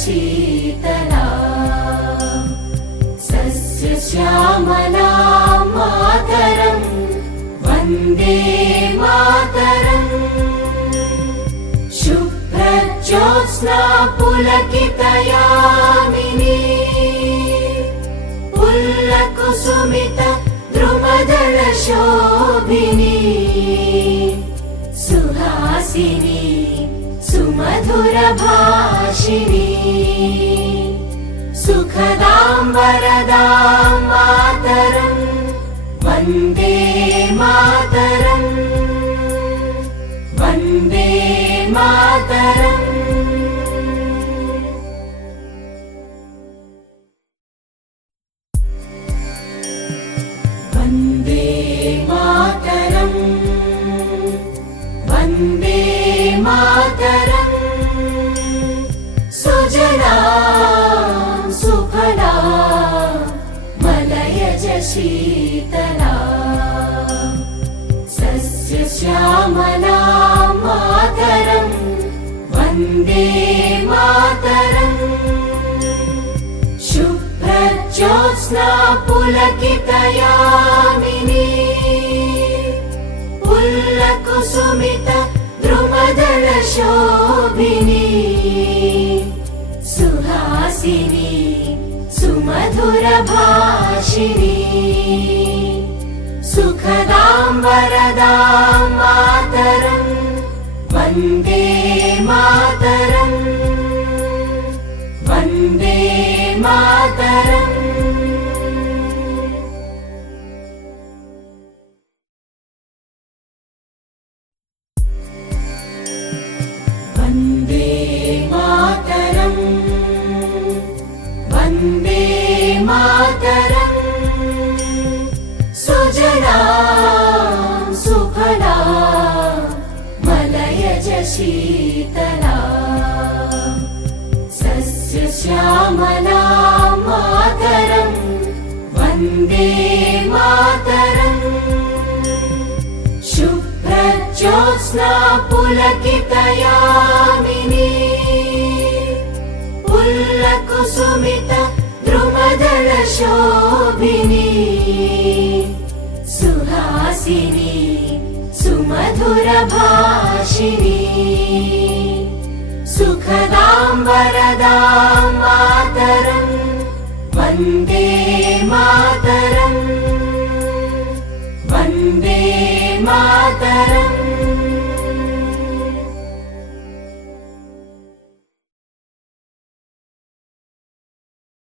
Sheetla सस्यश्यामला Mataram Vande Mataram शुभ्रज्योत्स्ना पुलकितयामिनी पुल्लकुसुमित द्रुमदलशोभिनी Suhasini सुमधुरभाषिणी सुखदां वरदां Mataram Vande Mataram Vande Mataram. Vande Mataram Vande Mataram Sujala Suphala मलयज Sheetla सस्यश्यामला Mataram Vande Mataram शुभ्रज्योत्स्ना पुलकितयामिनी पुल्लकुसुमित द्रुमदलशोभिनी Suhasini सुमधुरभाषिणी सुखदां वरदां Mataram Vande Mataram Vande Mataram. Vande Mataram Vande Mataram Sujala Suphala मलयज Sheetla सस्यश्यामला Mataram Vande Mataram शुभ्रज्योत्स्ना पुलकितयामिनी पुल्लकुसुमित द्रुमदलशोभिनी Suhasini सुमधुरभाषिणी सुखदां वरदां Mataram Vande Mataram Vande Mataram.